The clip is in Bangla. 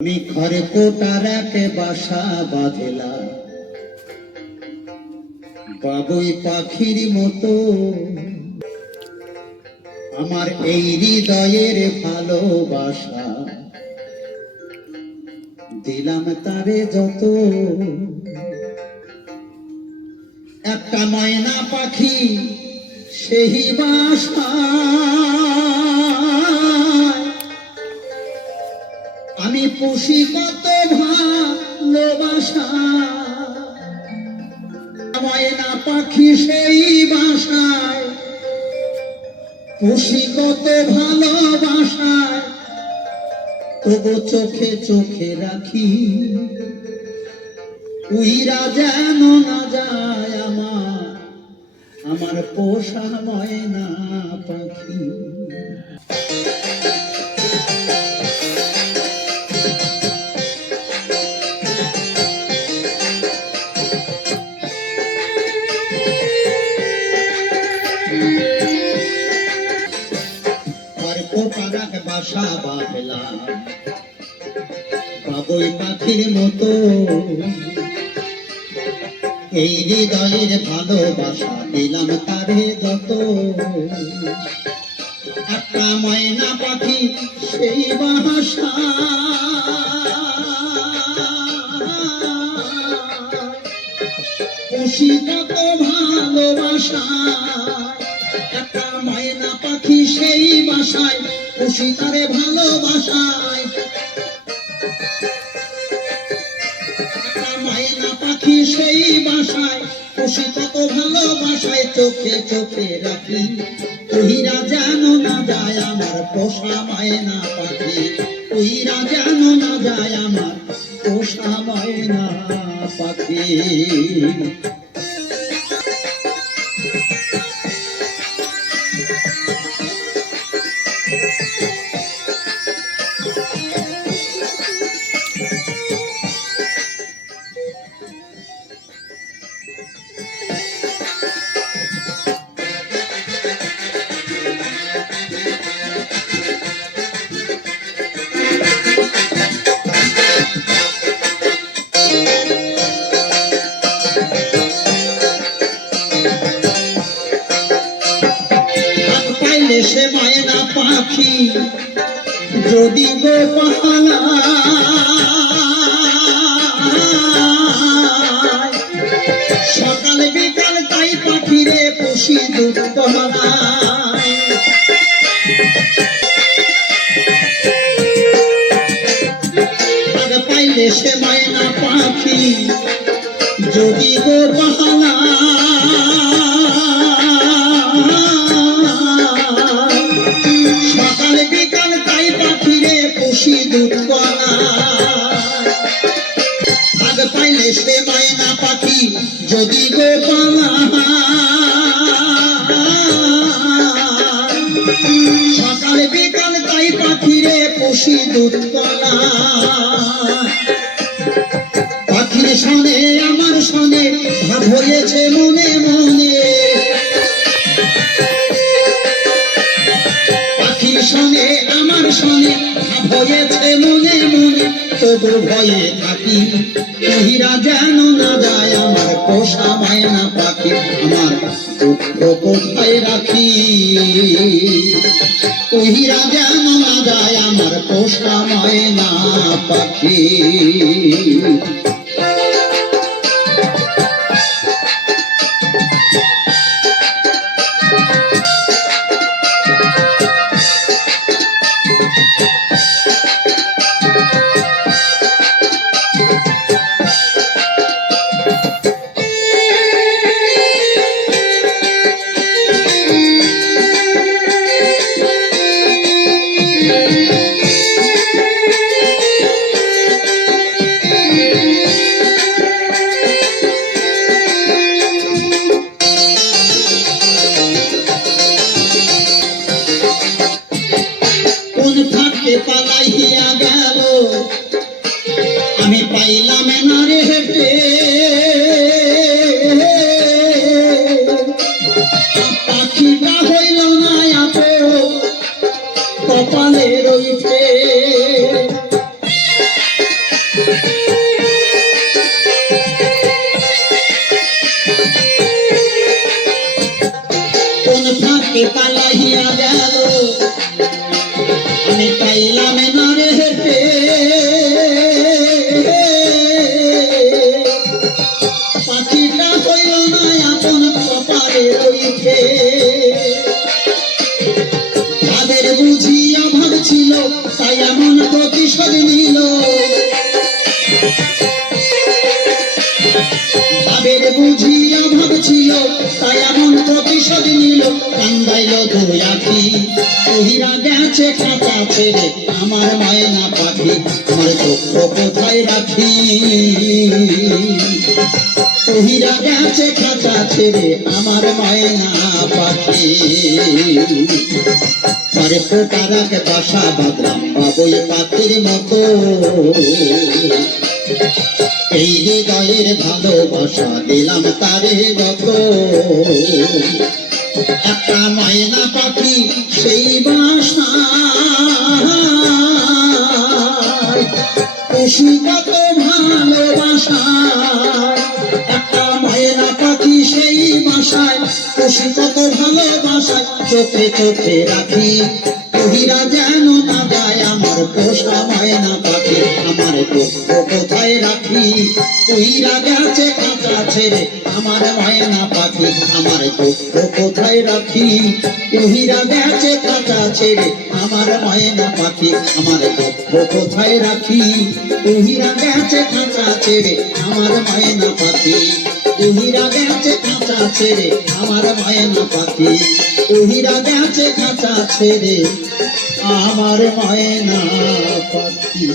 আমি খড়কুটার এক বাসা বাঁধলাম বাবুই পাখির মতো, আমার এই হৃদয়ের ভালোবাসা দিলাম তারে যত। একটা ময়না পাখি সেই বাসা আমি পুষি কত ভালোবাসা, ময়না পাখি সেই বাসায় পুষি কত ভালোবাসায়, তবু চোখে চোখে রাখি উইরা যেন না যায় আমার পোষা ময়না পাখি। বাসা বাঁধলাম বাবুই পাখির মতো, এই হৃদয়ের ভালোবাসা দিলাম তারে যত। একটা ময়না পাখি সেই বাসা খুশি কত ভালোবাসা, একটা ময়না পাখি সেই বাসায় খুশি তারে ভালোবাসায়, একটা ময়না পাখি সেই বাসায় খুশি কত ভালোবাসায়, চোখে চোখে রাখি উইরা যেন না যায় আমার পোষা ময়না পাখি, উইরা যেন না যায় আমার পোষা ময়না পাখি। সে ময়না পাখি যদি গো পাহালা সকাল বিকাল তাই পাখিরে পুষি দুধ পাহালায়, পাইলে সে ময়না পাখি যদি গো পাহালা পাইলে সে ময়না পাখি যদি গো পালা সকাল বিকাল তাই পাখিরে পুষি দুধ কলা। পাখির সনে আমার সনে ভাব হয়েছে মনে মনে, পাখির সনে আমার সনে ভাব হয়েছে মনে মনে, তবু ভয়ে থাকি উইরা যেন না যায় আমার পোষা ময়না পাখি, আমার দুঃখ কোথায় রাখি উইরা যেন না যায় আমার পোষা ময়না পাখি। আমাকে পালাইয়া গেল, আমি পাইলাম না রে হেঁটে, পাখিটা হইল না আপন কপালে রইতে। তাদের বুঝি অভাব ছিল তাই এমন প্রতিশোধ নিল, তাদের বুঝি অভাব ছিল তাই এমন প্রতিশোধ নিল। কান্দাইল দুই আখি, ওহিরা গেছে খাঁচা ছেড়ে আমার ময়না পাখি, আমার দুঃখ কোথায় রাখি। ওহিরা গেছে খাঁচা ছেড়ে আমার ময়না পাখি। আরে ফোটারাক বাসা বাঁধলাম বাবুই পাখির মতো, এই হৃদয়ের ভালোবাসা দিলাম তারে যত। একটা ময়না পাখি সেই বাসা খুশি কত ভালোবাসা, একটা ময়না পাখি সেই বাসায় খুশি কত ভালোবাসায়। চোখে চোখে রাখি ওহিরা যেন না যায় আমার পোষা ময়না পাখি, আমার দুঃখ কোথায় রাখি। ওহিরা গেছে খাঁচা ছেড়ে আমার ময়না পাখি, আমার দুঃখ কোথায় রাখি। ওহিরা গেছে খাঁচা ছেড়ে আমার ময়না পাখি, আমার দুঃখ কোথায় রাখি। ওহিরা গেছে খাঁচা ছেড়ে আমার ময়না পাখি, ওহিরা গেছে খাঁচা ছেড়ে আমার ময়না পাখি, ওহিরা গেছে খাঁচা ছেড়ে আমার ময়না পাখি।